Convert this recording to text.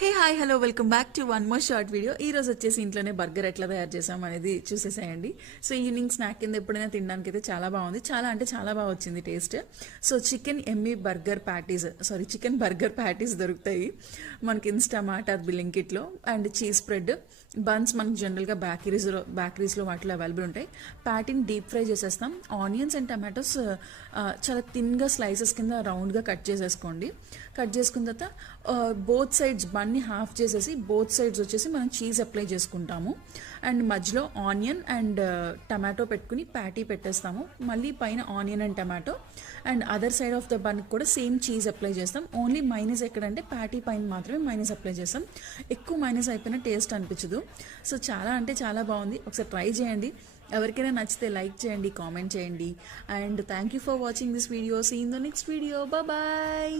Hey hi hello welcome back to one more short video. ఈ రోజు వచ్చేసి ఇంట్లోనే బర్గర్ ఎట్లా తయారు చేసాం అనేది చూసేసేయండి. సో ఈవినింగ్ స్నాక్ కింద ఎప్పుడైనా తినడానికి అయితే చాలా బాగుంది, చాలా అంటే చాలా బాగా వచ్చింది taste. So chicken burger patties దొరుకుతాయి మనకి ఇన్స్టామార్ట్ ఆర్ బ్లింకిట్లో. అండ్ చీజ్ స్ప్రెడ్ బన్స్ మనకి జనరల్గా బేకరీస్లో వాటిలో అవైలబుల్ ఉంటాయి. ప్యాటీని డీప్ ఫ్రై చేసేస్తాం. ఆనియన్స్ అండ్ టమాటోస్ చాలా థిన్గా స్లైసెస్ కింద రౌండ్గా కట్ చేసేసుకోండి. కట్ చేసుకున్న తర్వాత బోత్ సైడ్స్ బన్ని హాఫ్ చేసేసి బోత్ సైడ్స్ వచ్చేసి మనం చీజ్ అప్లై చేసుకుంటాము. అండ్ మధ్యలో ఆనియన్ అండ్ టమాటో పెట్టుకుని ప్యాటీ పెట్టేస్తాము. మళ్ళీ పైన onion and tomato and other side of the bun కూడా సేమ్ చీజ్ అప్లై చేస్తాం. ఓన్లీ మైనస్ ఎక్కడంటే ప్యాటీ పైన మాత్రమే మైనస్ అప్లై చేస్తాం. ఎక్కువ మైనస్ అయిపోయిన టేస్ట్ అనిపించదు. సో చాలా అంటే చాలా బాగుంది, ఒకసారి ట్రై చేయండి. ఎవరికైనా నచ్చితే లైక్ చేయండి, కామెంట్ చేయండి. And thank you for watching this video. See in the next video. Bye.